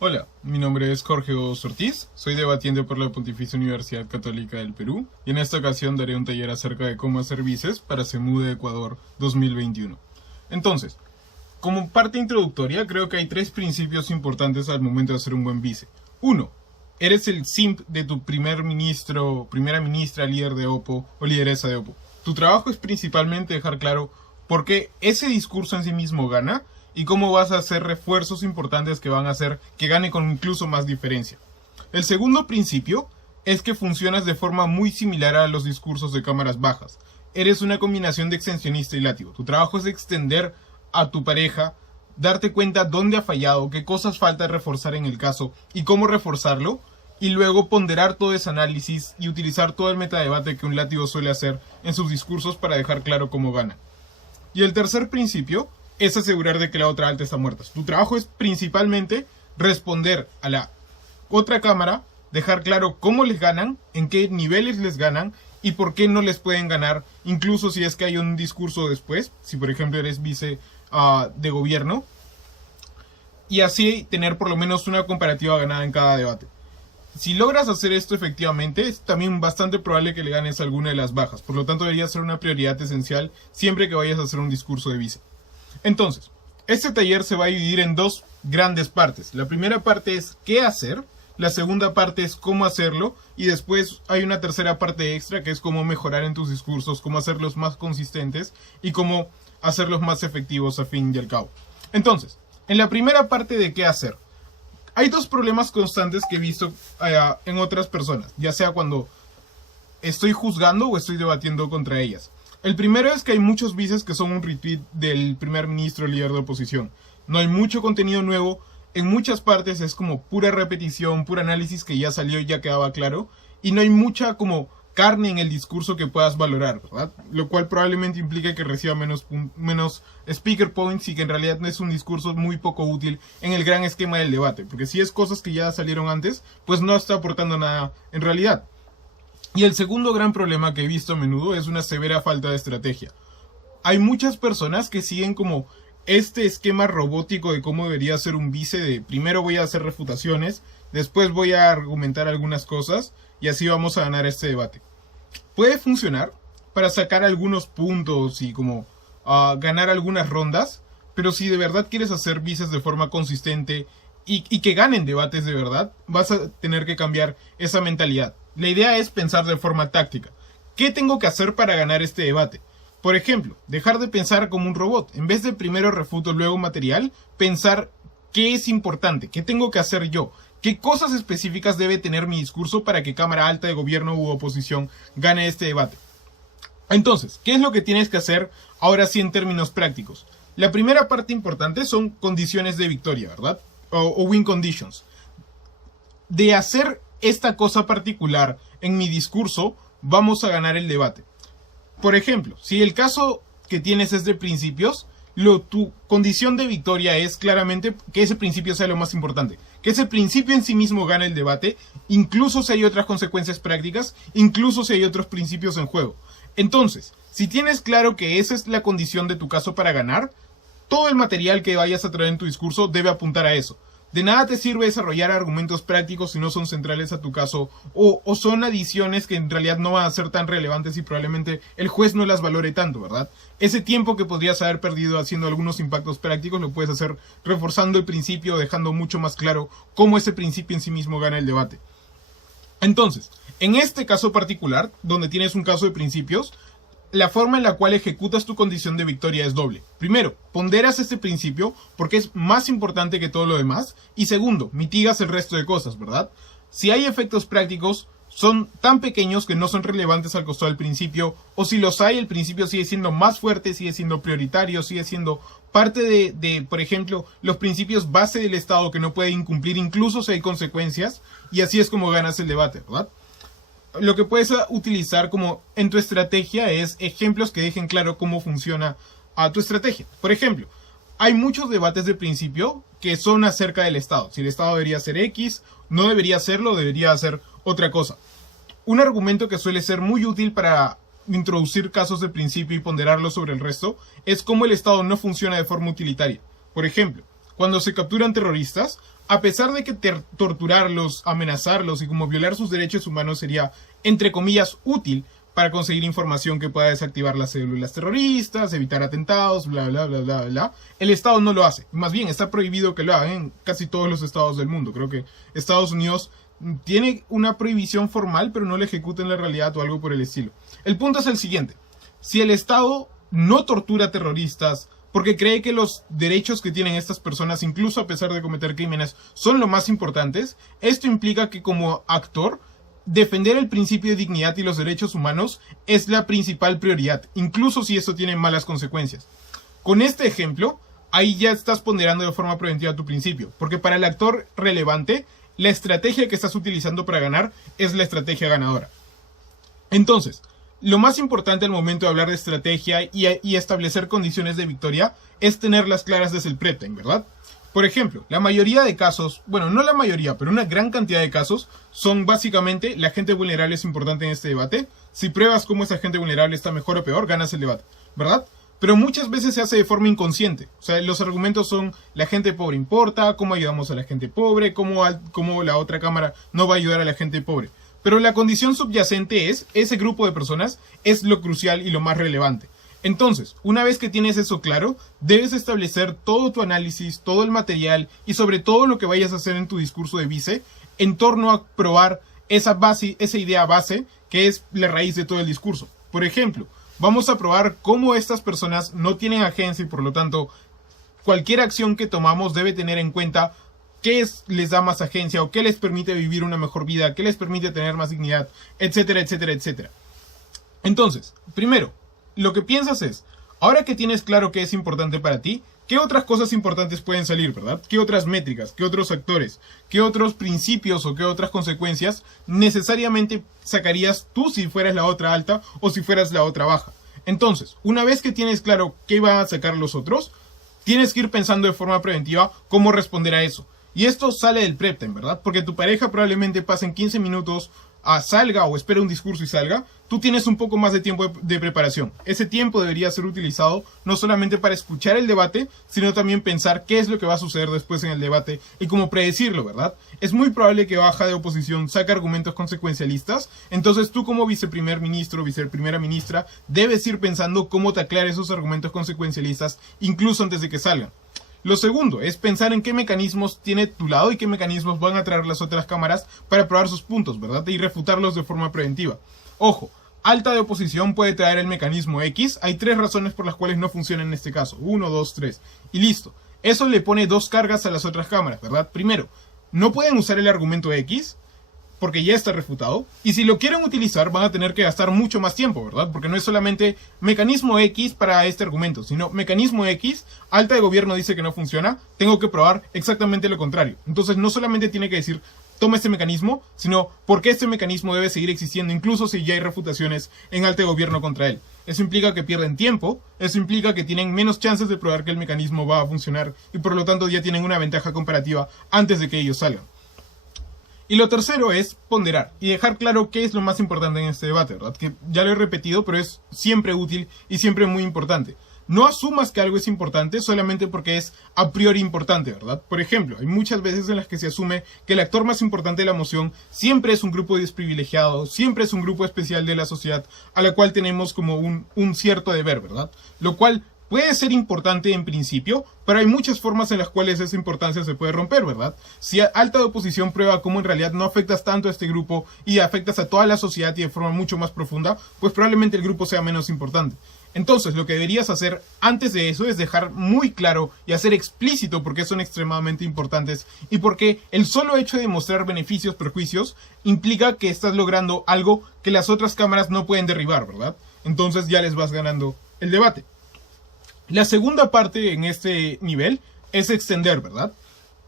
Hola, mi nombre es Jorge Ortiz, soy debatiente por la Pontificia Universidad Católica del Perú y en esta ocasión daré un taller acerca de cómo hacer vices para CEMUDE Ecuador 2021. Entonces, como parte introductoria, creo que hay tres principios importantes al momento de hacer un buen vice. Uno, eres el simp de tu primer ministro, primera ministra, líder de OPO o lideresa de OPO. Tu trabajo es principalmente dejar claro por qué ese discurso en sí mismo gana y cómo vas a hacer refuerzos importantes que van a hacer que gane con incluso más diferencia. El segundo principio es que funcionas de forma muy similar a los discursos de cámaras bajas. Eres una combinación de extensionista y látigo. Tu trabajo es extender a tu pareja, darte cuenta dónde ha fallado, qué cosas falta reforzar en el caso y cómo reforzarlo, y luego ponderar todo ese análisis y utilizar todo el metadebate que un látigo suele hacer en sus discursos para dejar claro cómo gana. Y el tercer principio es asegurar de que la otra alta está muerta. Tu trabajo es principalmente responder a la otra cámara, dejar claro cómo les ganan, en qué niveles les ganan y por qué no les pueden ganar, incluso si es que hay un discurso después, si por ejemplo eres vice de gobierno, y así tener por lo menos una comparativa ganada en cada debate. Si logras hacer esto efectivamente, es también bastante probable que le ganes alguna de las bajas, por lo tanto debería ser una prioridad esencial siempre que vayas a hacer un discurso de vice. Entonces, este taller se va a dividir en dos grandes partes. La primera parte es qué hacer, la segunda parte es cómo hacerlo y después hay una tercera parte extra que es cómo mejorar en tus discursos, cómo hacerlos más consistentes y cómo hacerlos más efectivos a fin y al cabo. Entonces, en la primera parte de qué hacer, hay dos problemas constantes que he visto en otras personas, ya sea cuando estoy juzgando o estoy debatiendo contra ellas. El primero es que hay muchos vices que son un retweet del primer ministro líder de oposición. No hay mucho contenido nuevo, en muchas partes es como pura repetición, pura análisis que ya salió y ya quedaba claro, y no hay mucha como carne en el discurso que puedas valorar, ¿verdad? Lo cual probablemente implica que reciba menos speaker points y que en realidad no es un discurso muy poco útil en el gran esquema del debate, porque si es cosas que ya salieron antes, pues no está aportando nada en realidad. Y el segundo gran problema que he visto a menudo es una severa falta de estrategia. Hay muchas personas que siguen como este esquema robótico de cómo debería ser un vice de primero voy a hacer refutaciones, después voy a argumentar algunas cosas y así vamos a ganar este debate. Puede funcionar para sacar algunos puntos y como ganar algunas rondas, pero si de verdad quieres hacer vices de forma consistente y que ganen debates de verdad, vas a tener que cambiar esa mentalidad. La idea es pensar de forma táctica. ¿Qué tengo que hacer para ganar este debate? Por ejemplo, dejar de pensar como un robot. En vez de primero refuto, luego material, pensar qué es importante, qué tengo que hacer yo, qué cosas específicas debe tener mi discurso para que Cámara Alta de Gobierno u oposición gane este debate. Entonces, ¿qué es lo que tienes que hacer ahora sí en términos prácticos? La primera parte importante son condiciones de victoria, ¿verdad? O win conditions. De hacer esta cosa particular en mi discurso, vamos a ganar el debate. Por ejemplo, si el caso que tienes es de principios, tu condición de victoria es claramente que ese principio sea lo más importante. Que ese principio en sí mismo gane el debate, incluso si hay otras consecuencias prácticas, incluso si hay otros principios en juego. Entonces, si tienes claro que esa es la condición de tu caso para ganar, todo el material que vayas a traer en tu discurso debe apuntar a eso. De nada te sirve desarrollar argumentos prácticos si no son centrales a tu caso o son adiciones que en realidad no van a ser tan relevantes y probablemente el juez no las valore tanto, ¿verdad? Ese tiempo que podrías haber perdido haciendo algunos impactos prácticos lo puedes hacer reforzando el principio, dejando mucho más claro cómo ese principio en sí mismo gana el debate. Entonces, en este caso particular, donde tienes un caso de principios, la forma en la cual ejecutas tu condición de victoria es doble. Primero, ponderas este principio porque es más importante que todo lo demás. Y segundo, mitigas el resto de cosas, ¿verdad? Si hay efectos prácticos, son tan pequeños que no son relevantes al costado del principio. O si los hay, el principio sigue siendo más fuerte, sigue siendo prioritario, sigue siendo parte de, por ejemplo, los principios base del Estado que no puede incumplir incluso si hay consecuencias. Y así es como ganas el debate, ¿verdad? Lo que puedes utilizar como en tu estrategia es ejemplos que dejen claro cómo funciona tu estrategia. Por ejemplo, hay muchos debates de principio que son acerca del Estado. Si el Estado debería ser X, no debería hacerlo, debería hacer otra cosa. Un argumento que suele ser muy útil para introducir casos de principio y ponderarlos sobre el resto es cómo el Estado no funciona de forma utilitaria. Por ejemplo, cuando se capturan terroristas, a pesar de que torturarlos, amenazarlos y como violar sus derechos humanos sería, entre comillas, útil para conseguir información que pueda desactivar las células terroristas, evitar atentados, bla, bla, bla, bla, bla, el Estado no lo hace. Más bien, está prohibido que lo hagan en casi todos los estados del mundo. Creo que Estados Unidos tiene una prohibición formal, pero no la ejecuta en la realidad o algo por el estilo. El punto es el siguiente. Si el Estado no tortura terroristas porque cree que los derechos que tienen estas personas, incluso a pesar de cometer crímenes, son lo más importantes, esto implica que como actor, defender el principio de dignidad y los derechos humanos es la principal prioridad, incluso si eso tiene malas consecuencias. Con este ejemplo, ahí ya estás ponderando de forma preventiva tu principio, porque para el actor relevante, la estrategia que estás utilizando para ganar es la estrategia ganadora. Entonces, lo más importante al momento de hablar de estrategia y establecer condiciones de victoria es tenerlas claras desde el prep-time, ¿verdad? Por ejemplo, la mayoría de casos, bueno, no la mayoría, pero una gran cantidad de casos son básicamente la gente vulnerable es importante en este debate. Si pruebas cómo esa gente vulnerable está mejor o peor, ganas el debate, ¿verdad? Pero muchas veces se hace de forma inconsciente. O sea, los argumentos son la gente pobre importa, cómo ayudamos a la gente pobre, cómo la otra cámara no va a ayudar a la gente pobre. Pero la condición subyacente es, ese grupo de personas es lo crucial y lo más relevante. Entonces, una vez que tienes eso claro, debes establecer todo tu análisis, todo el material y sobre todo lo que vayas a hacer en tu discurso de vice en torno a probar esa base, esa idea base que es la raíz de todo el discurso. Por ejemplo, vamos a probar cómo estas personas no tienen agencia y por lo tanto cualquier acción que tomamos debe tener en cuenta qué les da más agencia o qué les permite vivir una mejor vida, qué les permite tener más dignidad, etcétera, etcétera, etcétera. Entonces, primero, lo que piensas es, ahora que tienes claro qué es importante para ti, ¿qué otras cosas importantes pueden salir, verdad? ¿Qué otras métricas, qué otros actores, qué otros principios o qué otras consecuencias necesariamente sacarías tú si fueras la otra alta o si fueras la otra baja? Entonces, una vez que tienes claro qué van a sacar los otros, tienes que ir pensando de forma preventiva cómo responder a eso. Y esto sale del prep time, ¿verdad? Porque tu pareja probablemente pase en 15 minutos salga o espera un discurso y salga, tú tienes un poco más de tiempo de preparación. Ese tiempo debería ser utilizado no solamente para escuchar el debate, sino también pensar qué es lo que va a suceder después en el debate y cómo predecirlo, ¿verdad? Es muy probable que baja de oposición saque argumentos consecuencialistas, entonces tú como viceprimer ministro o viceprimera ministra debes ir pensando cómo taclear esos argumentos consecuencialistas incluso antes de que salgan. Lo segundo es pensar en qué mecanismos tiene tu lado y qué mecanismos van a traer las otras cámaras para probar sus puntos, ¿verdad? Y refutarlos de forma preventiva. Ojo, alta de oposición puede traer el mecanismo X. Hay 3 razones por las cuales no funciona en este caso. 1, 2, 3. Y listo. Eso le pone 2 cargas a las otras cámaras, ¿verdad? Primero, no pueden usar el argumento X porque ya está refutado. Y si lo quieren utilizar van a tener que gastar mucho más tiempo, ¿verdad? Porque no es solamente mecanismo X para este argumento, sino mecanismo X, alta de gobierno dice que no funciona, tengo que probar exactamente lo contrario. Entonces no solamente tiene que decir, toma este mecanismo, sino por qué este mecanismo debe seguir existiendo, incluso si ya hay refutaciones en alta de gobierno contra él. Eso implica que pierden tiempo, eso implica que tienen menos chances de probar que el mecanismo va a funcionar y por lo tanto ya tienen una ventaja comparativa antes de que ellos salgan. Y lo tercero es ponderar y dejar claro qué es lo más importante en este debate, ¿verdad? Que ya lo he repetido, pero es siempre útil y siempre muy importante. No asumas que algo es importante solamente porque es a priori importante, ¿verdad? Por ejemplo, hay muchas veces en las que se asume que el actor más importante de la moción siempre es un grupo desprivilegiado, siempre es un grupo especial de la sociedad a la cual tenemos como un cierto deber, ¿verdad? Lo cual puede ser importante en principio, pero hay muchas formas en las cuales esa importancia se puede romper, ¿verdad? Si alta de oposición prueba cómo en realidad no afectas tanto a este grupo y afectas a toda la sociedad y de forma mucho más profunda, pues probablemente el grupo sea menos importante. Entonces, lo que deberías hacer antes de eso es dejar muy claro y hacer explícito por qué son extremadamente importantes y por qué el solo hecho de mostrar beneficios, perjuicios, implica que estás logrando algo que las otras cámaras no pueden derribar, ¿verdad? Entonces ya les vas ganando el debate. La segunda parte en este nivel es extender, ¿verdad?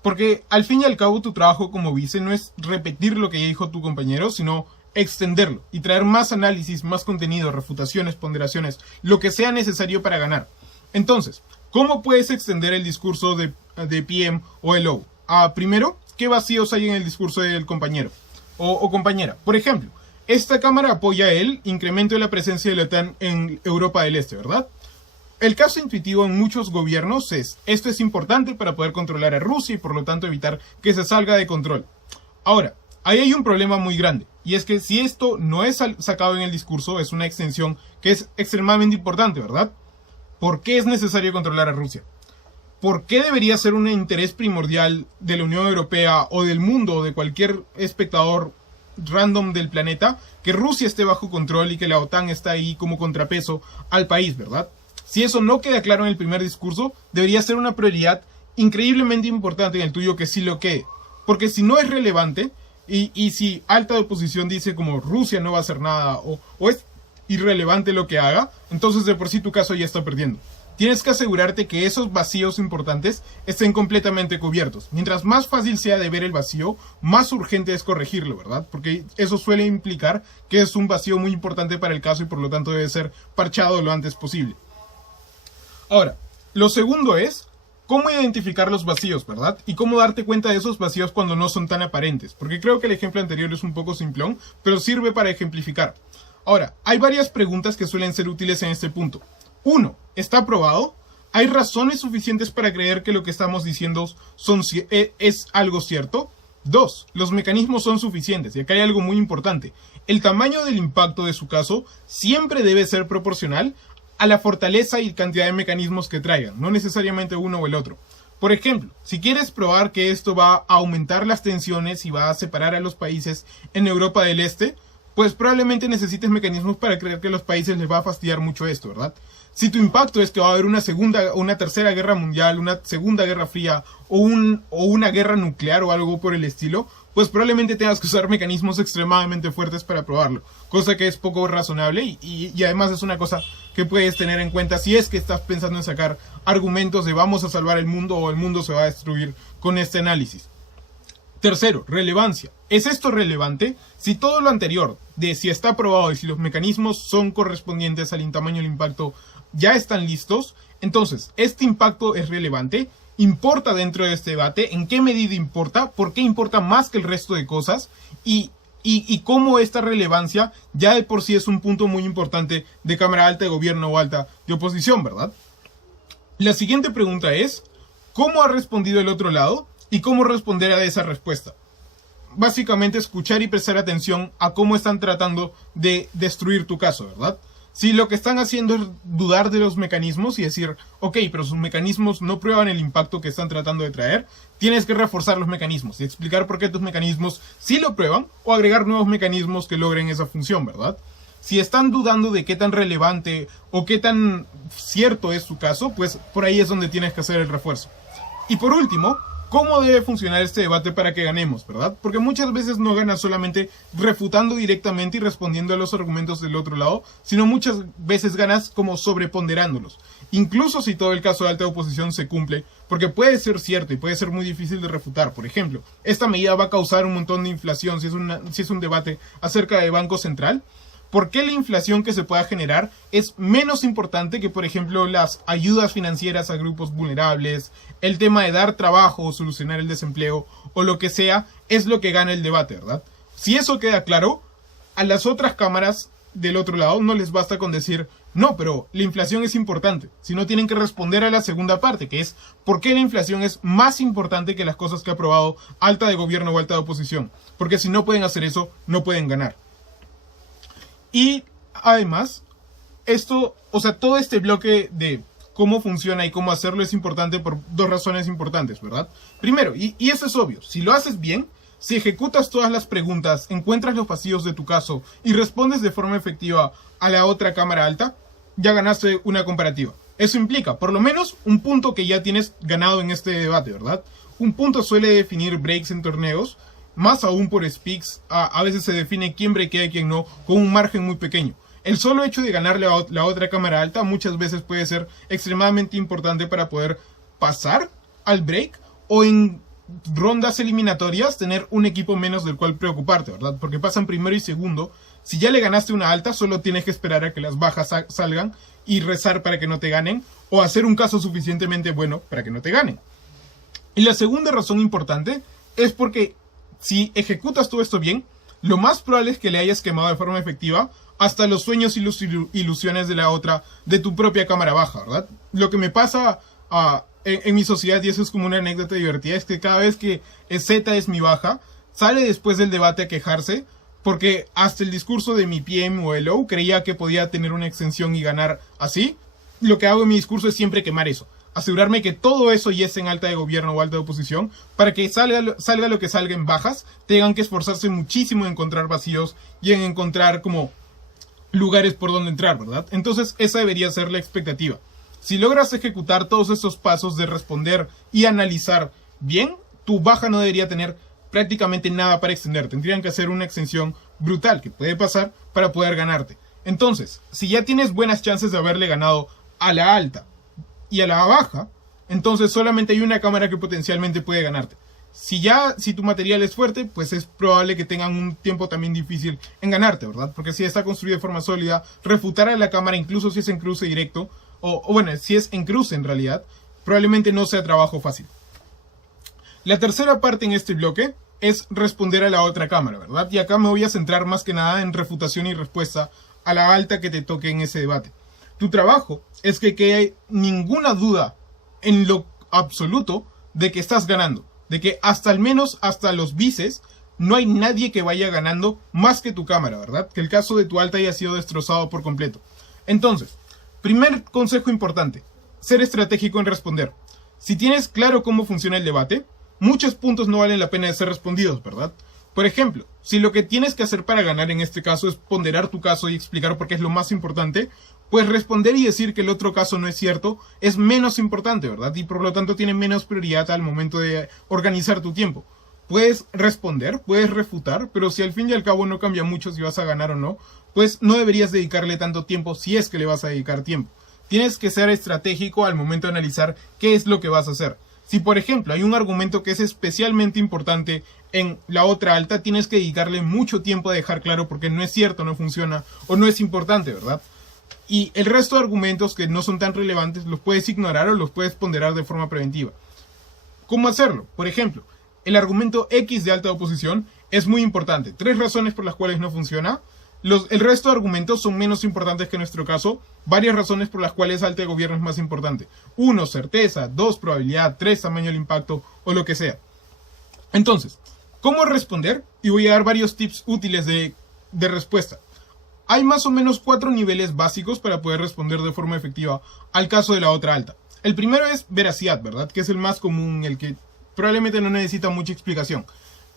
Porque al fin y al cabo tu trabajo como vice no es repetir lo que ya dijo tu compañero, sino extenderlo y traer más análisis, más contenido, refutaciones, ponderaciones, lo que sea necesario para ganar. Entonces, ¿cómo puedes extender el discurso de PM o LO? Primero, ¿qué vacíos hay en el discurso del compañero o compañera? Por ejemplo, esta cámara apoya el incremento de la presencia de la OTAN en Europa del Este, ¿verdad? El caso intuitivo en muchos gobiernos es, esto es importante para poder controlar a Rusia y por lo tanto evitar que se salga de control. Ahora, ahí hay un problema muy grande, y es que si esto no es sacado en el discurso, es una extensión que es extremadamente importante, ¿verdad? ¿Por qué es necesario controlar a Rusia? ¿Por qué debería ser un interés primordial de la Unión Europea o del mundo o de cualquier espectador random del planeta que Rusia esté bajo control y que la OTAN está ahí como contrapeso al país, ¿verdad? Si eso no queda claro en el primer discurso, debería ser una prioridad increíblemente importante en el tuyo que sí lo quede. Porque si no es relevante, y si alta oposición dice como Rusia no va a hacer nada o es irrelevante lo que haga, entonces de por sí tu caso ya está perdiendo. Tienes que asegurarte que esos vacíos importantes estén completamente cubiertos. Mientras más fácil sea de ver el vacío, más urgente es corregirlo, ¿verdad? Porque eso suele implicar que es un vacío muy importante para el caso y por lo tanto debe ser parchado lo antes posible. Ahora, lo segundo es cómo identificar los vacíos, ¿verdad? Y cómo darte cuenta de esos vacíos cuando no son tan aparentes. Porque creo que el ejemplo anterior es un poco simplón, pero sirve para ejemplificar. Ahora, hay varias preguntas que suelen ser útiles en este punto. 1. ¿Está probado? ¿Hay razones suficientes para creer que lo que estamos diciendo es algo cierto? 2. ¿Los mecanismos son suficientes? Y acá hay algo muy importante. El tamaño del impacto de su caso siempre debe ser proporcional a la fortaleza y cantidad de mecanismos que traigan, no necesariamente uno o el otro. Por ejemplo, si quieres probar que esto va a aumentar las tensiones y va a separar a los países en Europa del Este, pues probablemente necesites mecanismos para creer que a los países les va a fastidiar mucho esto, ¿verdad? Si tu impacto es que va a haber una tercera guerra mundial, una segunda guerra fría o una guerra nuclear o algo por el estilo, pues probablemente tengas que usar mecanismos extremadamente fuertes para probarlo, cosa que es poco razonable y además es una cosa que puedes tener en cuenta si es que estás pensando en sacar argumentos de vamos a salvar el mundo o el mundo se va a destruir con este análisis. Tercero, relevancia. ¿Es esto relevante? Si todo lo anterior, de si está probado y si los mecanismos son correspondientes al tamaño del impacto, ya están listos, entonces, ¿este impacto es relevante? ¿Importa dentro de este debate? ¿En qué medida importa? ¿Por qué importa más que el resto de cosas? Y cómo esta relevancia ya de por sí es un punto muy importante de Cámara Alta de Gobierno o Alta de Oposición, ¿verdad? La siguiente pregunta es, ¿cómo ha respondido el otro lado? ¿Y cómo responder a esa respuesta? Básicamente escuchar y prestar atención a cómo están tratando de destruir tu caso, ¿verdad? Si lo que están haciendo es dudar de los mecanismos y decir, ok, pero sus mecanismos no prueban el impacto que están tratando de traer, tienes que reforzar los mecanismos y explicar por qué tus mecanismos sí lo prueban o agregar nuevos mecanismos que logren esa función, ¿verdad? Si están dudando de qué tan relevante o qué tan cierto es su caso, pues por ahí es donde tienes que hacer el refuerzo. Y por último, ¿cómo debe funcionar este debate para que ganemos, verdad? Porque muchas veces no ganas solamente refutando directamente y respondiendo a los argumentos del otro lado, sino muchas veces ganas como sobreponderándolos. Incluso si todo el caso de alta oposición se cumple, porque puede ser cierto y puede ser muy difícil de refutar. Por ejemplo, esta medida va a causar un montón de inflación si es un debate acerca de Banco Central. ¿Por qué la inflación que se pueda generar es menos importante que, por ejemplo, las ayudas financieras a grupos vulnerables, el tema de dar trabajo o solucionar el desempleo o lo que sea, es lo que gana el debate, ¿verdad? Si eso queda claro, a las otras cámaras del otro lado no les basta con decir, no, pero la inflación es importante, sino tienen que responder a la segunda parte, que es ¿por qué la inflación es más importante que las cosas que ha aprobado alta de gobierno o alta de oposición? Porque si no pueden hacer eso, no pueden ganar. Y además, todo este bloque de cómo funciona y cómo hacerlo es importante por dos razones importantes, ¿verdad? Primero, y eso es obvio, si lo haces bien, si ejecutas todas las preguntas, encuentras los vacíos de tu caso y respondes de forma efectiva a la otra cámara alta, ya ganaste una comparativa. Eso implica, por lo menos, un punto que ya tienes ganado en este debate, ¿verdad? Un punto suele definir breaks en torneos, más aún por speaks, a veces se define quién breakea y quién no, con un margen muy pequeño. El solo hecho de ganarle a la otra cámara alta muchas veces puede ser extremadamente importante para poder pasar al break o en rondas eliminatorias tener un equipo menos del cual preocuparte, ¿verdad? Porque pasan primero y segundo. Si ya le ganaste una alta, solo tienes que esperar a que las bajas salgan y rezar para que no te ganen o hacer un caso suficientemente bueno para que no te ganen. Y la segunda razón importante es porque si ejecutas todo esto bien, lo más probable es que le hayas quemado de forma efectiva hasta los sueños y ilusiones de la otra, de tu propia cámara baja, ¿verdad? Lo que me pasa en mi sociedad, y eso es como una anécdota divertida, es que cada vez que Z es mi baja, sale después del debate a quejarse, porque hasta el discurso de mi PM o LO creía que podía tener una extensión y ganar así. Lo que hago en mi discurso es siempre quemar eso. Asegurarme que todo eso ya esté en alta de gobierno o alta de oposición, para que salga lo que salga en bajas, tengan que esforzarse muchísimo en encontrar vacíos y en encontrar como lugares por donde entrar, ¿verdad? Entonces esa debería ser la expectativa. Si logras ejecutar todos estos pasos de responder y analizar bien, tu baja no debería tener prácticamente nada para extender. Tendrían que hacer una extensión brutal, que puede pasar, para poder ganarte. Entonces, si ya tienes buenas chances de haberle ganado a la alta y a la baja, entonces solamente hay una cámara que potencialmente puede ganarte. Si tu material es fuerte, pues es probable que tengan un tiempo también difícil en ganarte, ¿verdad? Porque si está construido de forma sólida, refutar a la cámara, incluso si es en cruce directo, o bueno, si es en cruce en realidad, probablemente no sea trabajo fácil. La tercera parte en este bloque es responder a la otra cámara, ¿verdad? Y acá me voy a centrar más que nada en refutación y respuesta a la alta que te toque en ese debate. Tu trabajo es que quede ninguna duda en lo absoluto de que estás ganando, de que hasta al menos hasta los vices no hay nadie que vaya ganando más que tu cámara, ¿verdad? Que el caso de tu alta haya sido destrozado por completo. Entonces, primer consejo importante, ser estratégico en responder. Si tienes claro cómo funciona el debate, muchos puntos no valen la pena de ser respondidos, ¿verdad? Por ejemplo, si lo que tienes que hacer para ganar en este caso es ponderar tu caso y explicar por qué es lo más importante, pues responder y decir que el otro caso no es cierto es menos importante, ¿verdad? Y por lo tanto tiene menos prioridad al momento de organizar tu tiempo. Puedes responder, puedes refutar, pero si al fin y al cabo no cambia mucho si vas a ganar o no, pues no deberías dedicarle tanto tiempo si es que le vas a dedicar tiempo. Tienes que ser estratégico al momento de analizar qué es lo que vas a hacer. Si, por ejemplo, hay un argumento que es especialmente importante en la otra alta, tienes que dedicarle mucho tiempo a dejar claro porque no es cierto, no funciona o no es importante, ¿verdad? Y el resto de argumentos que no son tan relevantes los puedes ignorar o los puedes ponderar de forma preventiva. ¿Cómo hacerlo? Por ejemplo, el argumento X de alta oposición es muy importante. 3 razones por las cuales no funciona. El resto de argumentos son menos importantes que en nuestro caso. Varias razones por las cuales alta de gobierno es más importante. 1, certeza. 2, probabilidad. 3, tamaño del impacto o lo que sea. Entonces, ¿cómo responder? Y voy a dar varios tips útiles de respuesta. Hay más o menos 4 niveles básicos para poder responder de forma efectiva al caso de la otra alta. El primero es veracidad, ¿verdad? Que es el más común, el que probablemente no necesita mucha explicación.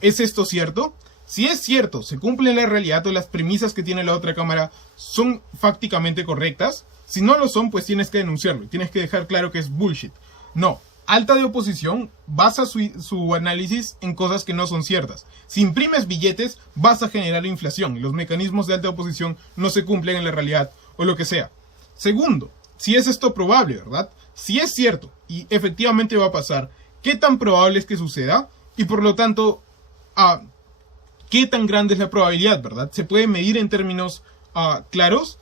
¿Es esto cierto? Si es cierto, se cumple la realidad o las premisas que tiene la otra cámara son fácticamente correctas. Si no lo son, pues tienes que denunciarlo y tienes que dejar claro que es bullshit. No, alta de oposición basa su análisis en cosas que no son ciertas. Si imprimes billetes, vas a generar inflación y los mecanismos de alta oposición no se cumplen en la realidad o lo que sea. Segundo, si es esto probable, ¿verdad? Si es cierto y efectivamente va a pasar, ¿qué tan probable es que suceda? Y por lo tanto, ¿qué tan grande es la probabilidad, verdad? ¿Se puede medir en términos claros?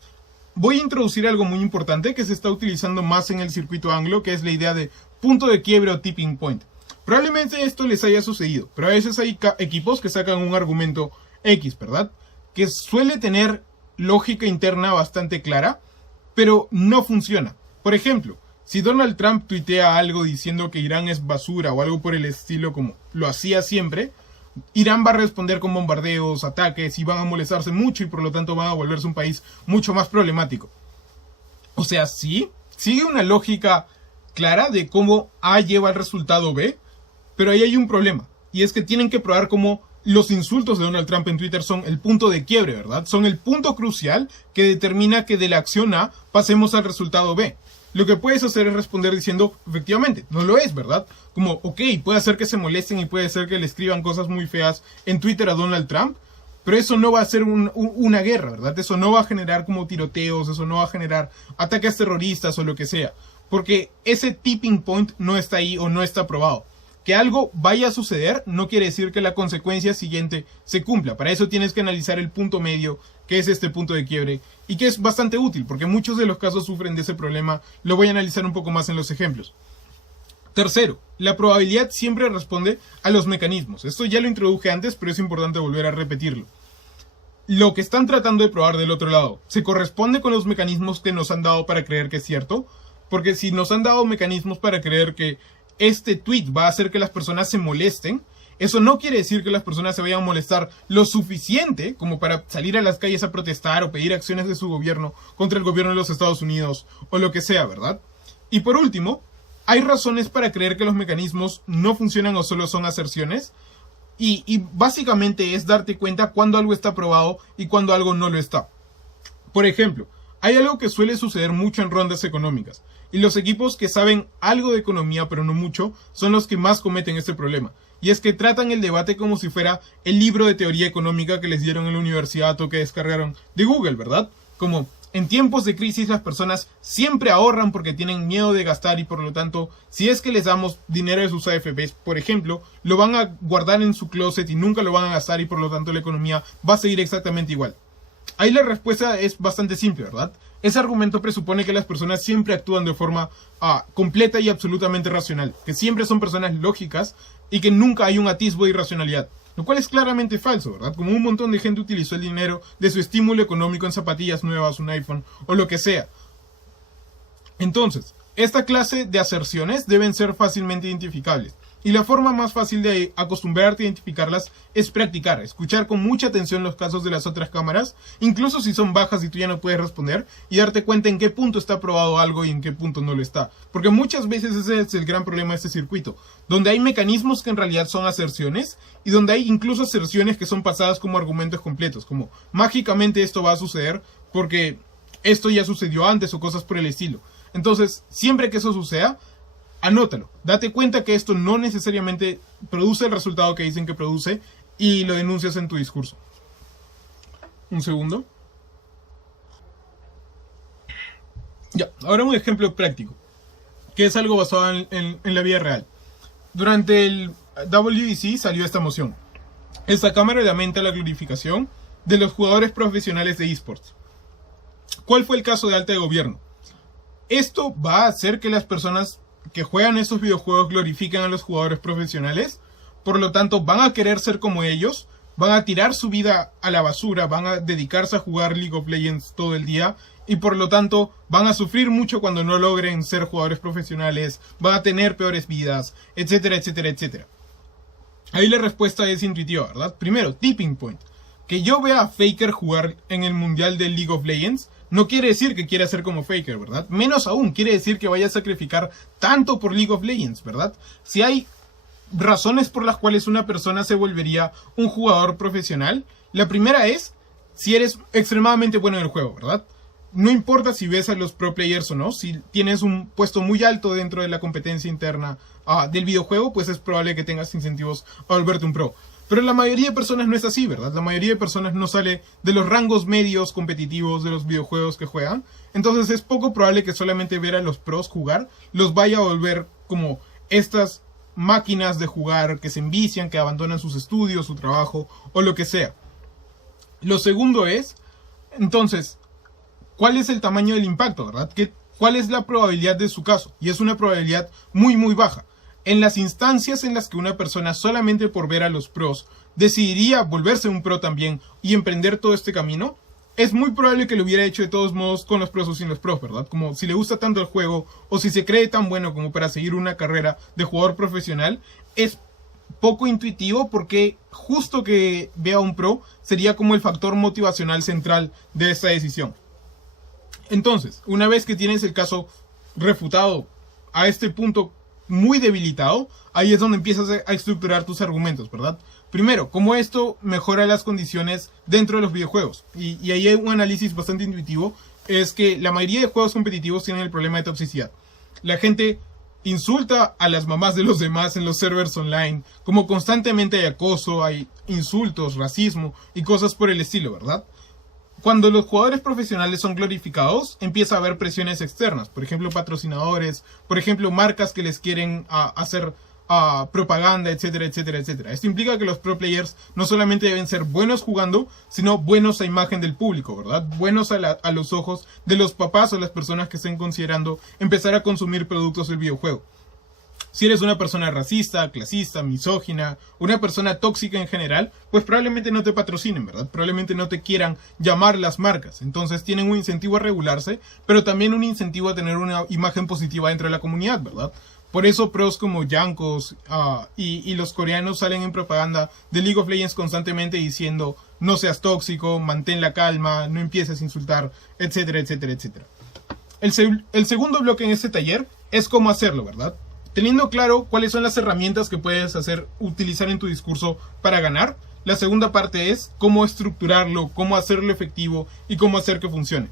Voy a introducir algo muy importante que se está utilizando más en el circuito anglo, que es la idea de punto de quiebre o tipping point. Probablemente esto les haya sucedido, pero a veces hay equipos que sacan un argumento X, ¿verdad? Que suele tener lógica interna bastante clara, pero no funciona. Por ejemplo, si Donald Trump tuitea algo diciendo que Irán es basura o algo por el estilo como lo hacía siempre, Irán va a responder con bombardeos, ataques y van a molestarse mucho y por lo tanto van a volverse un país mucho más problemático. O sea, sí, sigue una lógica clara de cómo A lleva al resultado B, pero ahí hay un problema. Y es que tienen que probar cómo los insultos de Donald Trump en Twitter son el punto de quiebre, ¿verdad? Son el punto crucial que determina que de la acción A pasemos al resultado B. Lo que puedes hacer es responder diciendo, efectivamente, no lo es, ¿verdad? Como, ok, puede ser que se molesten y puede ser que le escriban cosas muy feas en Twitter a Donald Trump, pero eso no va a ser una guerra, ¿verdad? Eso no va a generar como tiroteos, eso no va a generar ataques terroristas o lo que sea, porque ese tipping point no está ahí o no está probado. Que algo vaya a suceder no quiere decir que la consecuencia siguiente se cumpla. Para eso tienes que analizar el punto medio, que es este punto de quiebre, y que es bastante útil, porque muchos de los casos sufren de ese problema. Lo voy a analizar un poco más en los ejemplos. Tercero, la probabilidad siempre responde a los mecanismos. Esto ya lo introduje antes, pero es importante volver a repetirlo. lo que están tratando de probar del otro lado se corresponde con los mecanismos que nos han dado para creer que es cierto. Porque si nos han dado mecanismos para creer que este tweet va a hacer que las personas se molesten, eso no quiere decir que las personas se vayan a molestar lo suficiente como para salir a las calles a protestar o pedir acciones de su gobierno contra el gobierno de los Estados Unidos o lo que sea, ¿verdad? Y por último, hay razones para creer que los mecanismos no funcionan o solo son aserciones. Y básicamente es darte cuenta cuando algo está probado y cuando algo no lo está. Por ejemplo, hay algo que suele suceder mucho en rondas económicas. Y los equipos que saben algo de economía, pero no mucho, son los que más cometen este problema. Y es que tratan el debate como si fuera el libro de teoría económica que les dieron en la universidad o que descargaron de Google, ¿verdad? Como en tiempos de crisis las personas siempre ahorran porque tienen miedo de gastar y por lo tanto, si es que les damos dinero de sus AFPs, por ejemplo, lo van a guardar en su closet y nunca lo van a gastar y por lo tanto la economía va a seguir exactamente igual. Ahí la respuesta es bastante simple, ¿verdad? Ese argumento presupone que las personas siempre actúan de forma completa y absolutamente racional, que siempre son personas lógicas y que nunca hay un atisbo de irracionalidad. Lo cual es claramente falso, ¿verdad? Como un montón de gente utilizó el dinero de su estímulo económico en zapatillas nuevas, un iPhone o lo que sea. Entonces, esta clase de aserciones deben ser fácilmente identificables. Y la forma más fácil de acostumbrarte a identificarlas es practicar, escuchar con mucha atención los casos de las otras cámaras, incluso si son bajas y tú ya no puedes responder, y darte cuenta en qué punto está probado algo y en qué punto no lo está. Porque muchas veces ese es el gran problema de este circuito, donde hay mecanismos que en realidad son aserciones, y donde hay incluso aserciones que son pasadas como argumentos completos, como mágicamente esto va a suceder porque esto ya sucedió antes o cosas por el estilo. Entonces, siempre que eso suceda, anótalo, date cuenta que esto no necesariamente produce el resultado que dicen que produce y lo denuncias en tu discurso. Un segundo. Ya, ahora un ejemplo práctico, que es algo basado en la vida real. Durante el WEC salió esta moción. Esta cámara lamenta la glorificación de los jugadores profesionales de esports. ¿Cuál fue el caso de alta de gobierno? Esto va a hacer que las personas que juegan estos videojuegos glorifiquen a los jugadores profesionales, por lo tanto van a querer ser como ellos, van a tirar su vida a la basura, van a dedicarse a jugar League of Legends todo el día y por lo tanto van a sufrir mucho cuando no logren ser jugadores profesionales, van a tener peores vidas, etcétera, etcétera, etcétera. Ahí la respuesta es intuitiva, ¿verdad? Primero, tipping point. Que yo vea a Faker jugar en el mundial de League of Legends no quiere decir que quiera ser como Faker, ¿verdad? Menos aún quiere decir que vaya a sacrificar tanto por League of Legends, ¿verdad? Si hay razones por las cuales una persona se volvería un jugador profesional, la primera es si eres extremadamente bueno en el juego, ¿verdad? No importa si ves a los pro players o no, si tienes un puesto muy alto dentro de la competencia interna del videojuego, pues es probable que tengas incentivos a volverte un pro. Pero la mayoría de personas no es así, ¿verdad? La mayoría de personas no sale de los rangos medios competitivos de los videojuegos que juegan. Entonces es poco probable que solamente ver a los pros jugar los vaya a volver como estas máquinas de jugar que se envician, que abandonan sus estudios, su trabajo o lo que sea. Lo segundo es, entonces, ¿cuál es el tamaño del impacto, verdad? ¿Cuál es la probabilidad de su caso? Y es una probabilidad muy muy baja. En las instancias en las que una persona solamente por ver a los pros decidiría volverse un pro también y emprender todo este camino, es muy probable que lo hubiera hecho de todos modos con los pros o sin los pros, ¿verdad? Como si le gusta tanto el juego o si se cree tan bueno como para seguir una carrera de jugador profesional, es poco intuitivo porque justo que vea un pro sería como el factor motivacional central de esta decisión. Entonces, una vez que tienes el caso refutado a este punto muy debilitado, ahí es donde empiezas a estructurar tus argumentos, ¿verdad? Primero, cómo esto mejora las condiciones dentro de los videojuegos. Y ahí hay un análisis bastante intuitivo, es que la mayoría de juegos competitivos tienen el problema de toxicidad. La gente insulta a las mamás de los demás en los servers online, como constantemente hay acoso, hay insultos, racismo y cosas por el estilo, ¿verdad? Cuando los jugadores profesionales son glorificados, empieza a haber presiones externas. Por ejemplo, patrocinadores, por ejemplo, marcas que les quieren hacer propaganda, etcétera, etcétera, etcétera. Esto implica que los pro players no solamente deben ser buenos jugando, sino buenos a imagen del público, ¿verdad? Buenos a los ojos de los papás o las personas que estén considerando empezar a consumir productos del videojuego. Si eres una persona racista, clasista, misógina, una persona tóxica en general, pues probablemente no te patrocinen, ¿verdad? Probablemente no te quieran llamar las marcas. Entonces tienen un incentivo a regularse, pero también un incentivo a tener una imagen positiva dentro de la comunidad, ¿verdad? Por eso pros como Jankos y los coreanos salen en propaganda de League of Legends constantemente diciendo no seas tóxico, mantén la calma, no empieces a insultar, etcétera, etcétera, etcétera. El segundo bloque en este taller es cómo hacerlo, ¿verdad? Teniendo claro cuáles son las herramientas que puedes utilizar en tu discurso para ganar, la segunda parte es cómo estructurarlo, cómo hacerlo efectivo y cómo hacer que funcione.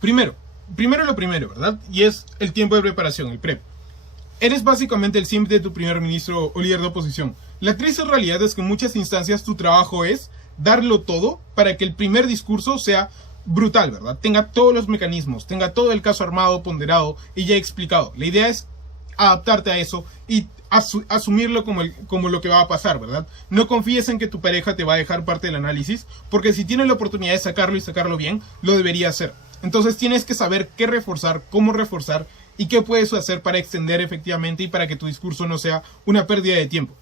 Primero lo primero, ¿verdad? Y es el tiempo de preparación, el prep. Eres básicamente el simp de tu primer ministro o líder de oposición. La triste realidad es que en muchas instancias tu trabajo es darlo todo para que el primer discurso sea brutal, ¿verdad? Tenga todos los mecanismos, tenga todo el caso armado, ponderado y ya explicado. La idea es adaptarte a eso y asumirlo como lo que va a pasar, ¿verdad? No confíes en que tu pareja te va a dejar parte del análisis, porque si tienes la oportunidad de sacarlo y sacarlo bien, lo debería hacer. Entonces tienes que saber qué reforzar, cómo reforzar y qué puedes hacer para extender efectivamente y para que tu discurso no sea una pérdida de tiempo.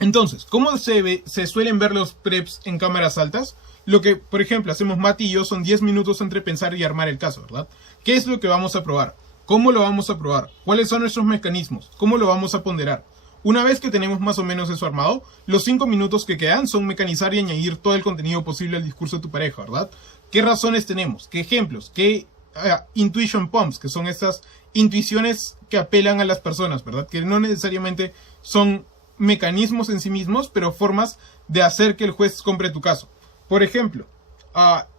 Entonces, ¿cómo se suelen ver los preps en cámaras altas? Lo que, por ejemplo, hacemos Mati y yo son 10 minutos entre pensar y armar el caso, ¿verdad? ¿Qué es lo que vamos a probar? ¿Cómo lo vamos a probar? ¿Cuáles son nuestros mecanismos? ¿Cómo lo vamos a ponderar? Una vez que tenemos más o menos eso armado, los 5 minutos que quedan son mecanizar y añadir todo el contenido posible al discurso de tu pareja, ¿verdad? ¿Qué razones tenemos? ¿Qué ejemplos? ¿Qué intuition pumps? Que son estas intuiciones que apelan a las personas, ¿verdad? Que no necesariamente son mecanismos en sí mismos, pero formas de hacer que el juez compre tu caso. Por ejemplo,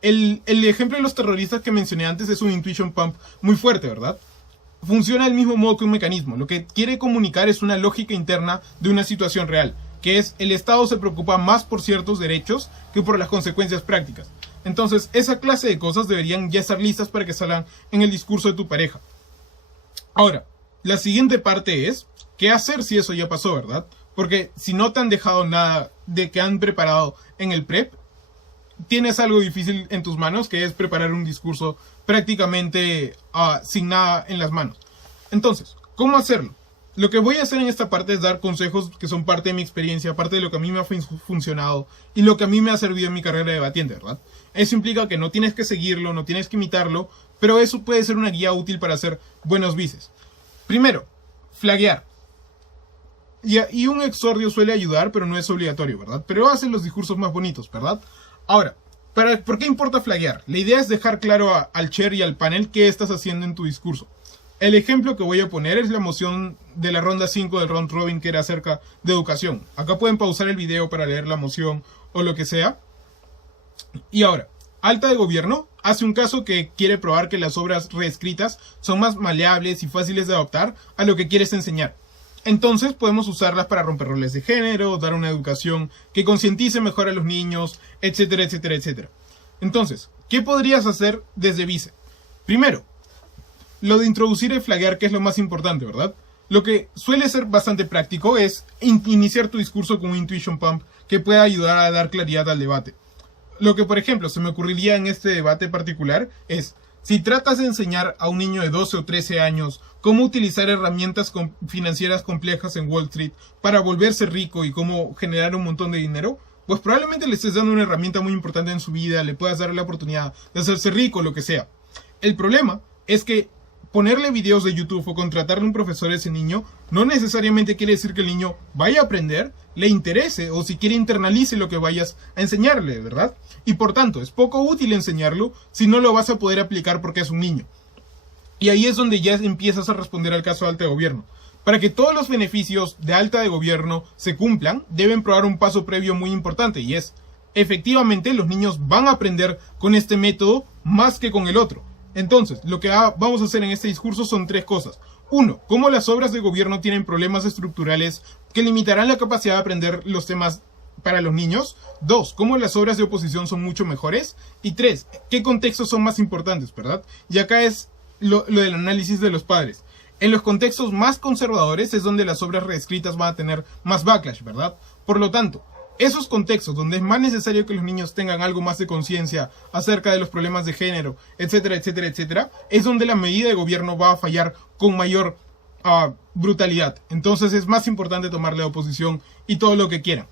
el ejemplo de los terroristas que mencioné antes es un intuition pump muy fuerte, ¿verdad? Funciona del mismo modo que un mecanismo. Lo que quiere comunicar es una lógica interna de una situación real, que es el Estado se preocupa más por ciertos derechos que por las consecuencias prácticas. Entonces, esa clase de cosas deberían ya estar listas para que salgan en el discurso de tu pareja. Ahora, la siguiente parte es, ¿qué hacer si eso ya pasó, verdad? Porque si no te han dejado nada de que han preparado en el prep, tienes algo difícil en tus manos, que es preparar un discurso prácticamente sin nada en las manos. Entonces, ¿cómo hacerlo? Lo que voy a hacer en esta parte es dar consejos que son parte de mi experiencia, parte de lo que a mí me ha funcionado y lo que a mí me ha servido en mi carrera de debatiente, ¿verdad? Eso implica que no tienes que seguirlo, no tienes que imitarlo, pero eso puede ser una guía útil para hacer buenos vices. Primero, flaguear. Y un exordio suele ayudar, pero no es obligatorio, ¿verdad? Pero hace los discursos más bonitos, ¿verdad? Ahora, ¿por qué importa flaguear? La idea es dejar claro al chair y al panel qué estás haciendo en tu discurso. El ejemplo que voy a poner es la moción de la ronda 5 del round robin, que era acerca de educación. Acá pueden pausar el video para leer la moción o lo que sea. Y ahora, Alta de Gobierno hace un caso que quiere probar que las obras reescritas son más maleables y fáciles de adoptar a lo que quieres enseñar. Entonces podemos usarlas para romper roles de género, dar una educación que concientice mejor a los niños, etcétera, etcétera, etcétera. Entonces, ¿qué podrías hacer desde vice? Primero, lo de introducir el flaguear, que es lo más importante, ¿verdad? Lo que suele ser bastante práctico es iniciar tu discurso con un intuition pump que pueda ayudar a dar claridad al debate. Lo que, por ejemplo, se me ocurriría en este debate particular es, si tratas de enseñar a un niño de 12 o 13 años cómo utilizar herramientas financieras complejas en Wall Street para volverse rico y cómo generar un montón de dinero, pues probablemente le estés dando una herramienta muy importante en su vida, le puedas dar la oportunidad de hacerse rico, lo que sea. El problema es que ponerle videos de YouTube o contratarle un profesor a ese niño no necesariamente quiere decir que el niño vaya a aprender, le interese o si quiere internalice lo que vayas a enseñarle, ¿verdad? Y por tanto, es poco útil enseñarlo si no lo vas a poder aplicar porque es un niño. Y ahí es donde ya empiezas a responder al caso de Alta de Gobierno. Para que todos los beneficios de Alta de Gobierno se cumplan, deben probar un paso previo muy importante y es, efectivamente, los niños van a aprender con este método más que con el otro. Entonces, lo que vamos a hacer en este discurso son 3 cosas. 1. Cómo las obras de gobierno tienen problemas estructurales que limitarán la capacidad de aprender los temas para los niños. 2. Cómo las obras de oposición son mucho mejores. Y 3. ¿Qué contextos son más importantes, verdad? Y acá es lo del análisis de los padres. En los contextos más conservadores es donde las obras reescritas van a tener más backlash, ¿verdad? Por lo tanto, esos contextos donde es más necesario que los niños tengan algo más de conciencia acerca de los problemas de género, etcétera, etcétera, etcétera, es donde la medida de gobierno va a fallar con mayor brutalidad. Entonces es más importante tomarle la oposición y todo lo que quieran.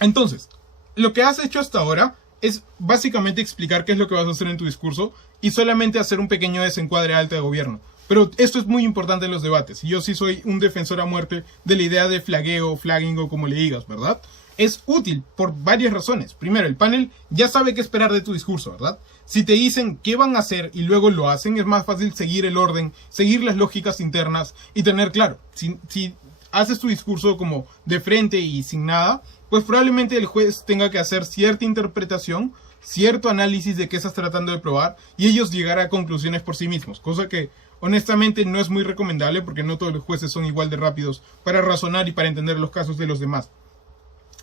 Entonces, lo que has hecho hasta ahora es básicamente explicar qué es lo que vas a hacer en tu discurso y solamente hacer un pequeño desencuadre alto de gobierno. Pero esto es muy importante en los debates. Y yo sí soy un defensor a muerte de la idea de flagueo, flagging o como le digas, ¿verdad? Es útil por varias razones. Primero, el panel ya sabe qué esperar de tu discurso, ¿verdad? Si te dicen qué van a hacer y luego lo hacen, es más fácil seguir el orden, seguir las lógicas internas y tener claro. Si haces tu discurso como de frente y sin nada, pues probablemente el juez tenga que hacer cierta interpretación, cierto análisis de qué estás tratando de probar y ellos llegar a conclusiones por sí mismos, cosa que honestamente no es muy recomendable porque no todos los jueces son igual de rápidos para razonar y para entender los casos de los demás.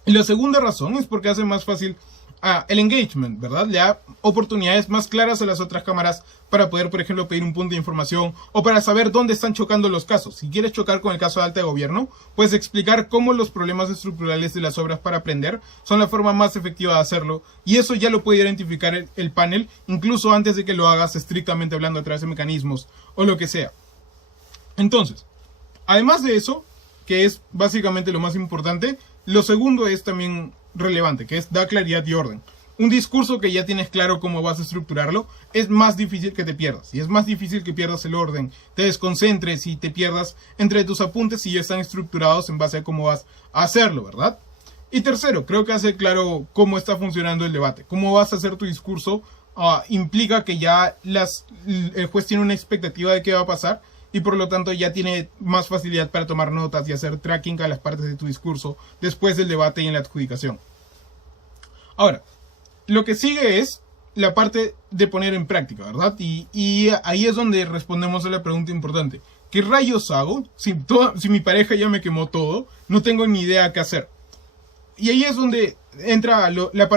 Y la segunda razón es porque hace más fácil el engagement, ¿verdad? Le da oportunidades más claras a las otras cámaras para poder, por ejemplo, pedir un punto de información o para saber dónde están chocando los casos. Si quieres chocar con el caso de alta de gobierno, puedes explicar cómo los problemas estructurales de las obras para aprender son la forma más efectiva de hacerlo y eso ya lo puede identificar el panel incluso antes de que lo hagas estrictamente hablando a través de mecanismos o lo que sea. Entonces, además de eso, que es básicamente lo más importante, lo segundo es también relevante, que es dar claridad y orden. Un discurso que ya tienes claro cómo vas a estructurarlo, es más difícil que te pierdas. Y es más difícil que pierdas el orden, te desconcentres y te pierdas entre tus apuntes si ya están estructurados en base a cómo vas a hacerlo, ¿verdad? Y tercero, creo que hace claro cómo está funcionando el debate. Cómo vas a hacer tu discurso implica que ya el juez tiene una expectativa de qué va a pasar y por lo tanto ya tiene más facilidad para tomar notas y hacer tracking a las partes de tu discurso después del debate y en la adjudicación. Ahora, lo que sigue es la parte de poner en práctica, ¿verdad? Y ahí es donde respondemos a la pregunta importante. ¿Qué rayos hago? Si mi pareja ya me quemó todo, no tengo ni idea qué hacer. Y ahí es donde entra la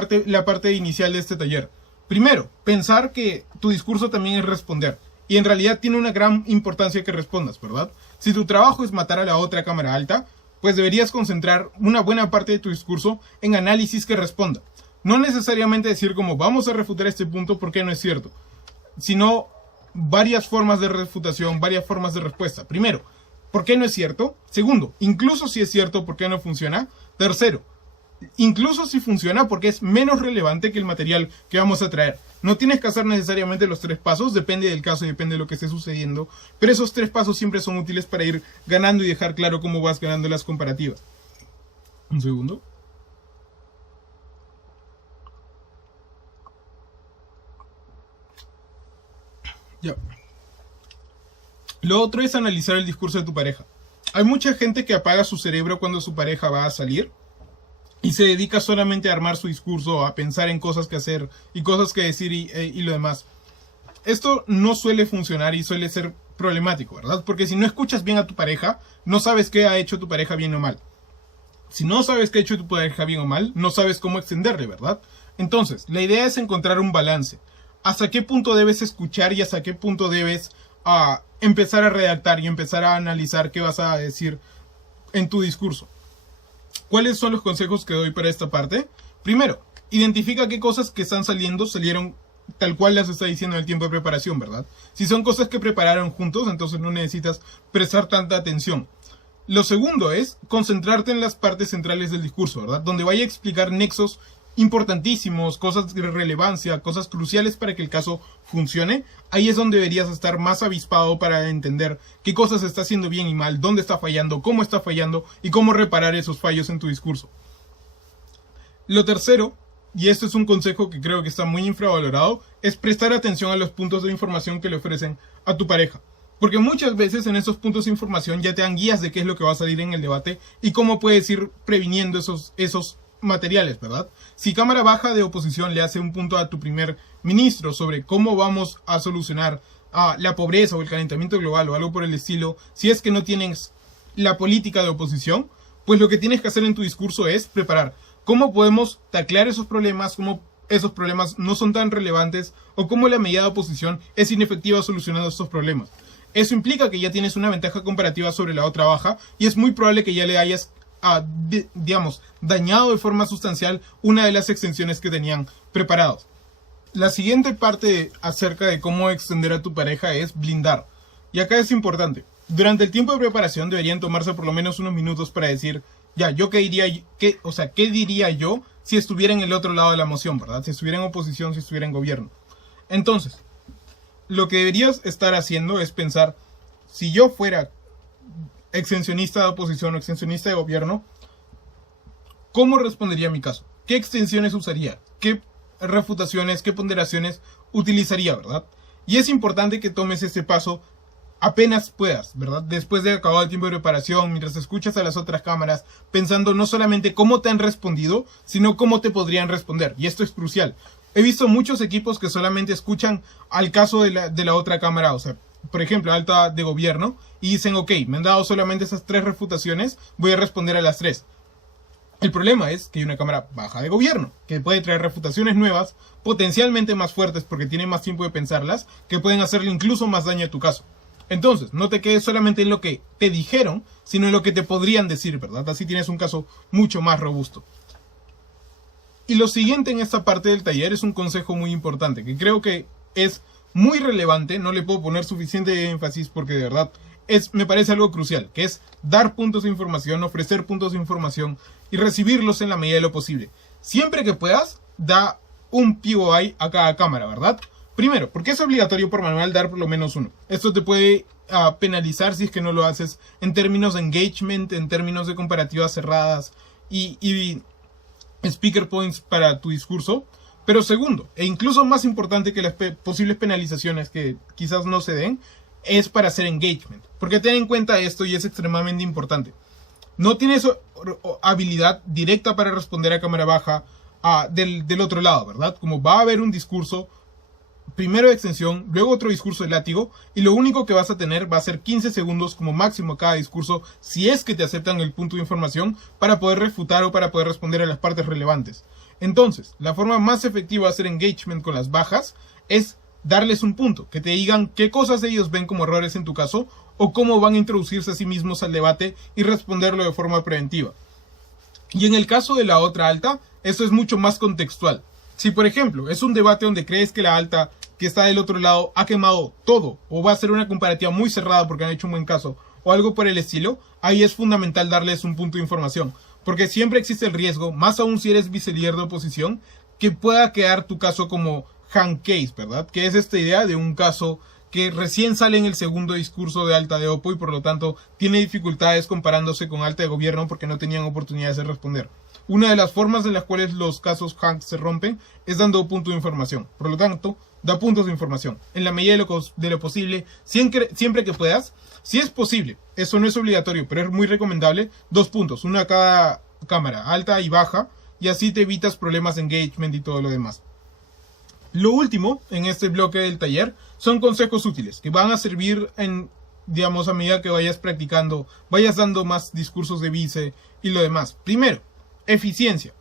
parte inicial de este taller. Primero, pensar que tu discurso también es responder. Y en realidad tiene una gran importancia que respondas, ¿verdad? Si tu trabajo es matar a la otra cámara alta, pues deberías concentrar una buena parte de tu discurso en análisis que responda. No necesariamente decir como vamos a refutar este punto porque no es cierto, sino varias formas de refutación, varias formas de respuesta. Primero, ¿por qué no es cierto? Segundo, incluso si es cierto, ¿por qué no funciona? Tercero, incluso si funciona, porque es menos relevante que el material que vamos a traer. No tienes que hacer necesariamente los 3 pasos, depende del caso y depende de lo que esté sucediendo, pero esos 3 pasos siempre son útiles para ir ganando y dejar claro cómo vas ganando las comparativas. Un segundo. Ya. Lo otro es analizar el discurso de tu pareja. Hay mucha gente que apaga su cerebro cuando su pareja va a salir y se dedica solamente a armar su discurso, a pensar en cosas que hacer y cosas que decir y lo demás. Esto no suele funcionar y suele ser problemático, ¿verdad? Porque si no escuchas bien a tu pareja, no sabes qué ha hecho tu pareja bien o mal. Si no sabes qué ha hecho tu pareja bien o mal, no sabes cómo extenderle, ¿verdad? Entonces, la idea es encontrar un balance. ¿Hasta qué punto debes escuchar y hasta qué punto debes empezar a redactar y empezar a analizar qué vas a decir en tu discurso? ¿Cuáles son los consejos que doy para esta parte? Primero, identifica qué cosas que están salieron tal cual las está diciendo en el tiempo de preparación, ¿verdad? Si son cosas que prepararon juntos, entonces no necesitas prestar tanta atención. Lo segundo es concentrarte en las partes centrales del discurso, ¿verdad? Donde vaya a explicar nexos importantísimos, cosas de relevancia, cosas cruciales para que el caso funcione. Ahí es donde deberías estar más avispado para entender qué cosas está haciendo bien y mal, dónde está fallando, cómo está fallando y cómo reparar esos fallos en tu discurso. Lo tercero, y esto es un consejo que creo que está muy infravalorado, es prestar atención a los puntos de información que le ofrecen a tu pareja. Porque muchas veces en esos puntos de información ya te dan guías de qué es lo que va a salir en el debate y cómo puedes ir previniendo esos materiales, ¿verdad? Si Cámara Baja de oposición le hace un punto a tu primer ministro sobre cómo vamos a solucionar la pobreza o el calentamiento global o algo por el estilo, si es que no tienes la política de oposición, pues lo que tienes que hacer en tu discurso es preparar cómo podemos taclear esos problemas, cómo esos problemas no son tan relevantes o cómo la medida de oposición es inefectiva solucionando estos problemas. Eso implica que ya tienes una ventaja comparativa sobre la otra baja y es muy probable que ya le hayas dañado de forma sustancial una de las extensiones que tenían preparados. La siguiente parte acerca de cómo extender a tu pareja es blindar. Y acá es importante. durante el tiempo de preparación deberían tomarse por lo menos unos minutos para decir, ya, yo qué diría yo si estuviera en el otro lado de la moción, ¿verdad? Si estuviera en oposición, si estuviera en gobierno. Entonces, lo que deberías estar haciendo es pensar, si yo fuera extensionista de oposición o extensionista de gobierno, ¿cómo respondería a mi caso? ¿Qué extensiones usaría? ¿Qué refutaciones, qué ponderaciones utilizaría, verdad? Y es importante que tomes este paso apenas puedas, ¿verdad? Después de acabado el tiempo de preparación, mientras escuchas a las otras cámaras, pensando no solamente cómo te han respondido, sino cómo te podrían responder. Y esto es crucial. He visto muchos equipos que solamente escuchan al caso de la otra cámara, o sea, por ejemplo, alta de gobierno, y dicen, ok, me han dado solamente esas 3 refutaciones, voy a responder a las 3. El problema es que hay una cámara baja de gobierno, que puede traer refutaciones nuevas, potencialmente más fuertes porque tiene más tiempo de pensarlas, que pueden hacerle incluso más daño a tu caso. Entonces, no te quedes solamente en lo que te dijeron, sino en lo que te podrían decir, ¿verdad? Así tienes un caso mucho más robusto. Y lo siguiente en esta parte del taller es un consejo muy importante, que creo que es muy relevante, no le puedo poner suficiente énfasis porque de verdad me parece algo crucial, que es dar puntos de información, ofrecer puntos de información y recibirlos en la medida de lo posible. Siempre que puedas, da un POI a cada cámara, ¿verdad? Primero, porque es obligatorio por manual dar por lo menos uno. Esto te puede penalizar si es que no lo haces en términos de engagement, en términos de comparativas cerradas y speaker points para tu discurso. Pero segundo, e incluso más importante que las posibles penalizaciones que quizás no se den, es para hacer engagement. Porque ten en cuenta esto y es extremadamente importante. No tienes habilidad directa para responder a cámara baja del otro lado, ¿verdad? Como va a haber un discurso, primero de extensión, luego otro discurso de látigo, y lo único que vas a tener va a ser 15 segundos como máximo cada discurso, si es que te aceptan el punto de información, para poder refutar o para poder responder a las partes relevantes. Entonces, la forma más efectiva de hacer engagement con las bajas es darles un punto, que te digan qué cosas ellos ven como errores en tu caso, o cómo van a introducirse a sí mismos al debate y responderlo de forma preventiva. Y en el caso de la otra alta, esto es mucho más contextual. Si por ejemplo es un debate donde crees que la alta que está del otro lado ha quemado todo, o va a ser una comparativa muy cerrada porque han hecho un buen caso, o algo por el estilo, ahí es fundamental darles un punto de información, porque siempre existe el riesgo, más aún si eres vicelíder de oposición, que pueda quedar tu caso como hand case, ¿verdad? Que es esta idea de un caso que recién sale en el segundo discurso de alta de Oppo y por lo tanto tiene dificultades comparándose con alta de gobierno porque no tenían oportunidades de responder. Una de las formas en las cuales los casos hand se rompen es dando punto de información. Por lo tanto, da puntos de información. En la medida de lo posible, siempre que puedas. Si es posible, eso no es obligatorio, pero es muy recomendable, 2 puntos, una a cada cámara, alta y baja, y así te evitas problemas de engagement y todo lo demás. Lo último en este bloque del taller son consejos útiles que van a servir digamos, a medida que vayas practicando, vayas dando más discursos de vice y lo demás. Primero, eficiencia.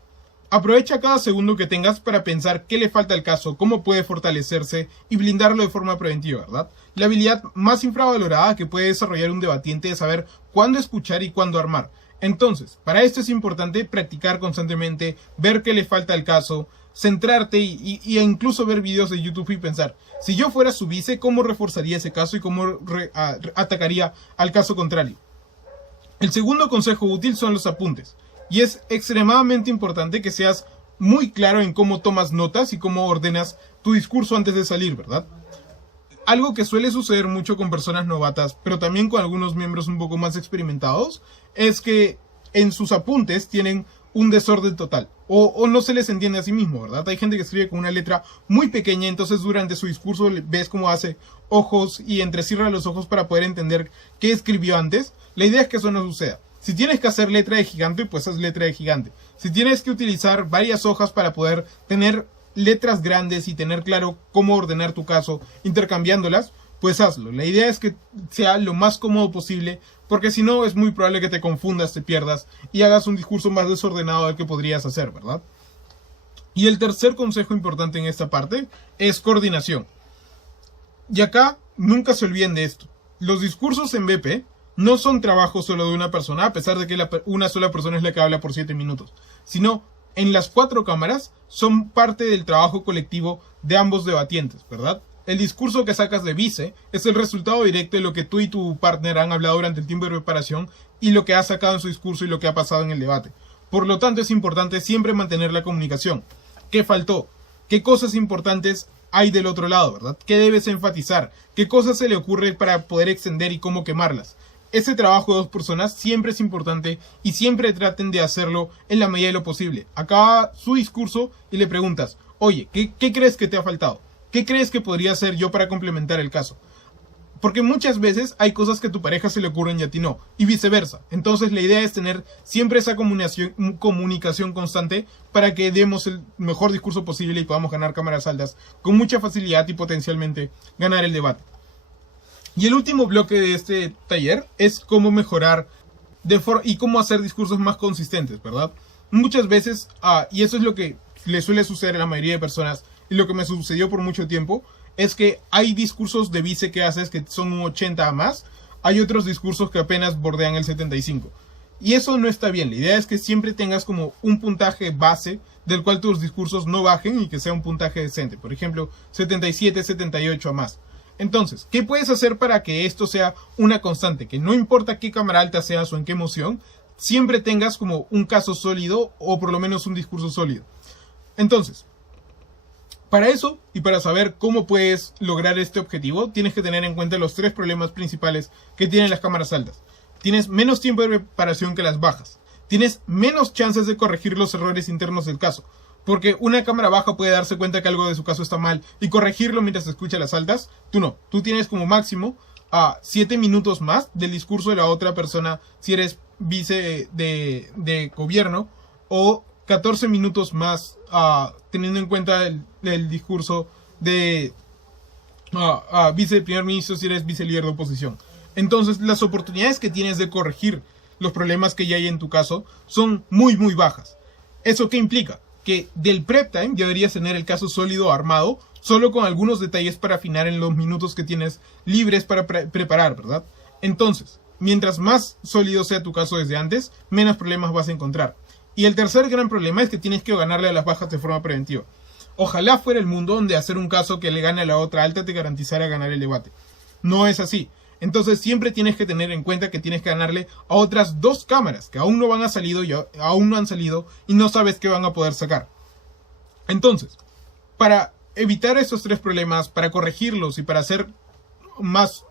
Aprovecha cada segundo que tengas para pensar qué le falta al caso, cómo puede fortalecerse y blindarlo de forma preventiva, ¿verdad? La habilidad más infravalorada que puede desarrollar un debatiente es saber cuándo escuchar y cuándo armar. Entonces, para esto es importante practicar constantemente, ver qué le falta al caso, centrarte y incluso ver videos de YouTube y pensar, si yo fuera su vice, ¿cómo reforzaría ese caso y cómo atacaría al caso contrario? El segundo consejo útil son los apuntes. Y es extremadamente importante que seas muy claro en cómo tomas notas y cómo ordenas tu discurso antes de salir, ¿verdad? Algo que suele suceder mucho con personas novatas, pero también con algunos miembros un poco más experimentados, es que en sus apuntes tienen un desorden total. O no se les entiende a sí mismo, ¿verdad? Hay gente que escribe con una letra muy pequeña, entonces durante su discurso ves cómo hace ojos y entrecierra los ojos para poder entender qué escribió antes. La idea es que eso no suceda. Si tienes que hacer letra de gigante, pues haz letra de gigante. Si tienes que utilizar varias hojas para poder tener letras grandes y tener claro cómo ordenar tu caso intercambiándolas, pues hazlo. La idea es que sea lo más cómodo posible, porque si no es muy probable que te confundas, te pierdas y hagas un discurso más desordenado del que podrías hacer, ¿verdad? Y el tercer consejo importante en esta parte es coordinación. Y acá nunca se olviden de esto. Los discursos en BP no son trabajo solo de una persona, a pesar de que una sola persona es la que habla por 7 minutos, sino en las 4 cámaras son parte del trabajo colectivo de ambos debatientes, ¿verdad? El discurso que sacas de vice es el resultado directo de lo que tú y tu partner han hablado durante el tiempo de preparación y lo que ha sacado en su discurso y lo que ha pasado en el debate. Por lo tanto, es importante siempre mantener la comunicación. ¿Qué faltó? ¿Qué cosas importantes hay del otro lado, verdad? ¿Qué debes enfatizar? ¿Qué cosas se le ocurre para poder extender y cómo quemarlas? Ese trabajo de dos personas siempre es importante y siempre traten de hacerlo en la medida de lo posible. Acaba su discurso y le preguntas, oye, ¿qué crees que te ha faltado? ¿Qué crees que podría hacer yo para complementar el caso? Porque muchas veces hay cosas que a tu pareja se le ocurren y a ti no, y viceversa. Entonces la idea es tener siempre esa comunicación constante para que demos el mejor discurso posible y podamos ganar cámaras altas con mucha facilidad y potencialmente ganar el debate. Y el último bloque de este taller es cómo mejorar y cómo hacer discursos más consistentes, ¿verdad? Muchas veces, y eso es lo que le suele suceder a la mayoría de personas, y lo que me sucedió por mucho tiempo, es que hay discursos de vice que haces que son un 80 a más, hay otros discursos que apenas bordean el 75. Y eso no está bien, la idea es que siempre tengas como un puntaje base del cual tus discursos no bajen y que sea un puntaje decente, por ejemplo, 77, 78 a más. Entonces, ¿qué puedes hacer para que esto sea una constante? Que no importa qué cámara alta seas o en qué emoción, siempre tengas como un caso sólido o por lo menos un discurso sólido. Entonces, para eso y para saber cómo puedes lograr este objetivo, tienes que tener en cuenta los 3 problemas principales que tienen las cámaras altas. Tienes menos tiempo de preparación que las bajas. Tienes menos chances de corregir los errores internos del caso. Porque una cámara baja puede darse cuenta que algo de su caso está mal y corregirlo mientras escucha las altas. Tú no. Tú tienes como máximo 7 minutos más del discurso de la otra persona si eres vice de gobierno, o 14 minutos más teniendo en cuenta el discurso de vice de primer ministro si eres vice líder de oposición. Entonces las oportunidades que tienes de corregir los problemas que ya hay en tu caso son muy muy bajas. ¿Eso qué implica? Que del prep time ya deberías tener el caso sólido armado, solo con algunos detalles para afinar en los minutos que tienes libres para preparar, ¿verdad? Entonces, mientras más sólido sea tu caso desde antes, menos problemas vas a encontrar. Y el tercer gran problema es que tienes que ganarle a las bajas de forma preventiva. Ojalá fuera el mundo donde hacer un caso que le gane a la otra alta te garantizara ganar el debate. No es así. Entonces siempre tienes que tener en cuenta que tienes que ganarle a otras 2 cámaras que aún no han salido y no sabes qué van a poder sacar. Entonces, para evitar esos 3 problemas, para corregirlos y para hacer más,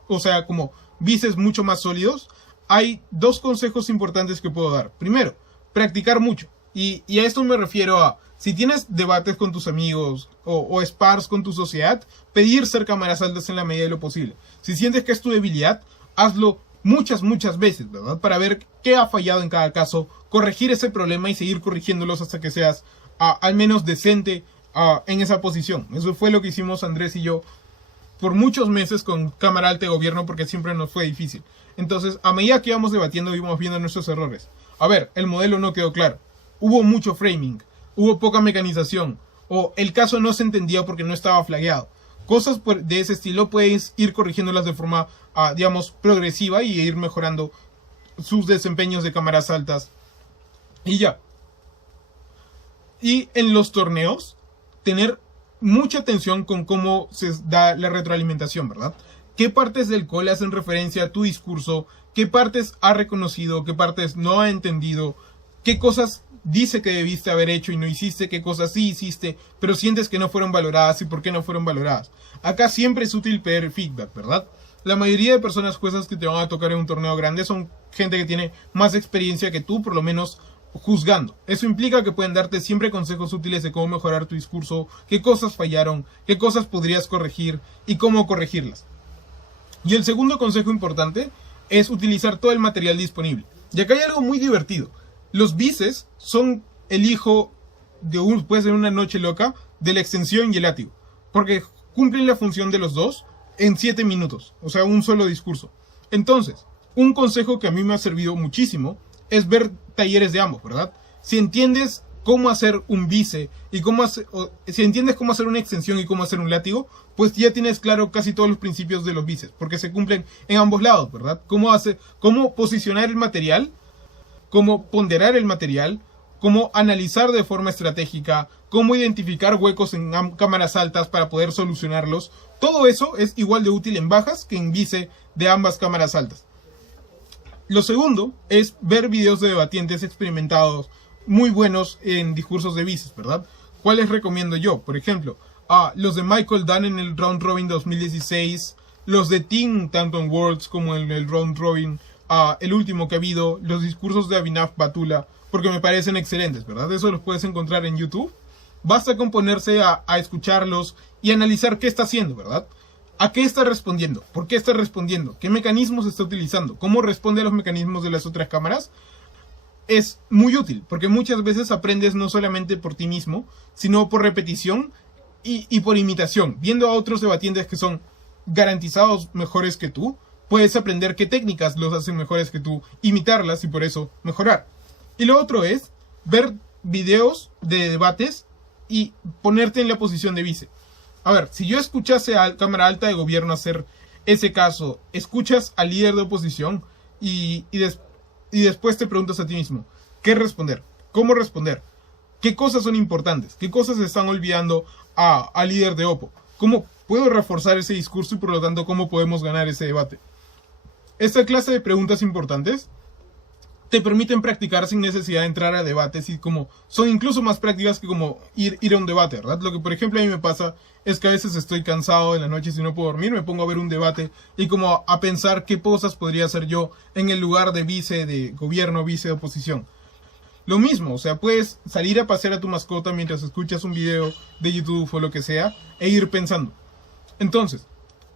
como vices mucho más sólidos, hay 2 consejos importantes que puedo dar. Primero, practicar mucho. Y a esto me refiero a, si tienes debates con tus amigos o spars con tu sociedad, pedir ser cámaras altas en la medida de lo posible. Si sientes que es tu debilidad, hazlo muchas veces, ¿verdad? Para ver qué ha fallado en cada caso, corregir ese problema y seguir corrigiéndolos hasta que seas al menos decente en esa posición. Eso fue lo que hicimos Andrés y yo por muchos meses con cámara alta de gobierno, porque siempre nos fue difícil. Entonces, a medida que íbamos debatiendo, íbamos viendo nuestros errores. A ver, el modelo no quedó claro. Hubo mucho framing, hubo poca mecanización, o el caso no se entendía porque no estaba flagueado. Cosas de ese estilo puedes ir corrigiéndolas de forma, progresiva y ir mejorando sus desempeños de cámaras altas. Y ya. Y en los torneos, tener mucha atención con cómo se da la retroalimentación, ¿verdad? ¿Qué partes del call hacen referencia a tu discurso? ¿Qué partes ha reconocido? ¿Qué partes no ha entendido? ¿Qué cosas dice que debiste haber hecho y no hiciste? ¿Qué cosas sí hiciste, pero sientes que no fueron valoradas y por qué no fueron valoradas? Acá siempre es útil pedir feedback, ¿verdad? La mayoría de personas juezas que te van a tocar en un torneo grande son gente que tiene más experiencia que tú, por lo menos juzgando. Eso implica que pueden darte siempre consejos útiles de cómo mejorar tu discurso, qué cosas fallaron, qué cosas podrías corregir y cómo corregirlas. Y el segundo consejo importante es utilizar todo el material disponible. Y acá hay algo muy divertido. Los vices son el hijo de puede ser una noche loca, de la extensión y el látigo. Porque cumplen la función de los dos en 7 minutos. O sea, un solo discurso. Entonces, un consejo que a mí me ha servido muchísimo es ver talleres de ambos, ¿verdad? Si entiendes cómo hacer un vice y si entiendes cómo hacer una extensión y cómo hacer un látigo, pues ya tienes claro casi todos los principios de los vices, porque se cumplen en ambos lados, ¿verdad? Cómo posicionar el material, cómo ponderar el material, cómo analizar de forma estratégica, cómo identificar huecos en cámaras altas para poder solucionarlos. Todo eso es igual de útil en bajas que en vice de ambas cámaras altas. Lo segundo es ver videos de debatientes experimentados muy buenos en discursos de vices, ¿verdad? ¿Cuáles recomiendo yo? Por ejemplo, los de Michael Dunn en el Round Robin 2016, los de Tim, tanto en Worlds como en el Round Robin, el último que ha habido, los discursos de Abhinav Batula, porque me parecen excelentes, ¿verdad? Eso los puedes encontrar en YouTube. Basta con ponerse a escucharlos y analizar qué está haciendo, ¿verdad? ¿A qué está respondiendo? ¿Por qué está respondiendo? ¿Qué mecanismos está utilizando? ¿Cómo responde a los mecanismos de las otras cámaras? Es muy útil, porque muchas veces aprendes no solamente por ti mismo, sino por repetición y por imitación. Viendo a otros debatientes que son garantizados mejores que tú, puedes aprender qué técnicas los hacen mejores que tú, imitarlas y por eso mejorar. Y lo otro es ver videos de debates y ponerte en la posición de vice. A ver, si yo escuchase a Cámara Alta de Gobierno hacer ese caso, escuchas al líder de oposición y después te preguntas a ti mismo, ¿qué responder? ¿Cómo responder? ¿Qué cosas son importantes? ¿Qué cosas se están olvidando al líder de Opo? ¿Cómo puedo reforzar ese discurso y por lo tanto cómo podemos ganar ese debate? Esta clase de preguntas importantes te permiten practicar sin necesidad de entrar a debates y como son incluso más prácticas que como ir a un debate, ¿verdad? Lo que por ejemplo a mí me pasa es que a veces estoy cansado en la noche si no puedo dormir, me pongo a ver un debate y como a pensar qué cosas podría hacer yo en el lugar de vice de gobierno, vice de oposición. Lo mismo, o sea, puedes salir a pasear a tu mascota mientras escuchas un video de YouTube o lo que sea e ir pensando. Entonces,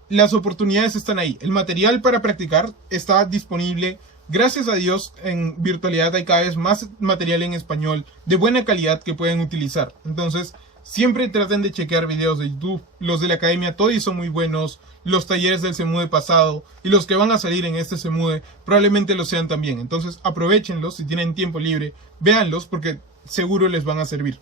las oportunidades están ahí. El material para practicar está disponible. Gracias a Dios, en virtualidad hay cada vez más material en español de buena calidad que pueden utilizar. Entonces, siempre traten de chequear videos de YouTube. Los de la Academia Toddy son muy buenos. Los talleres del Semude pasado y los que van a salir en este Semude probablemente lo sean también. Entonces, aprovechenlos si tienen tiempo libre. Véanlos porque seguro les van a servir.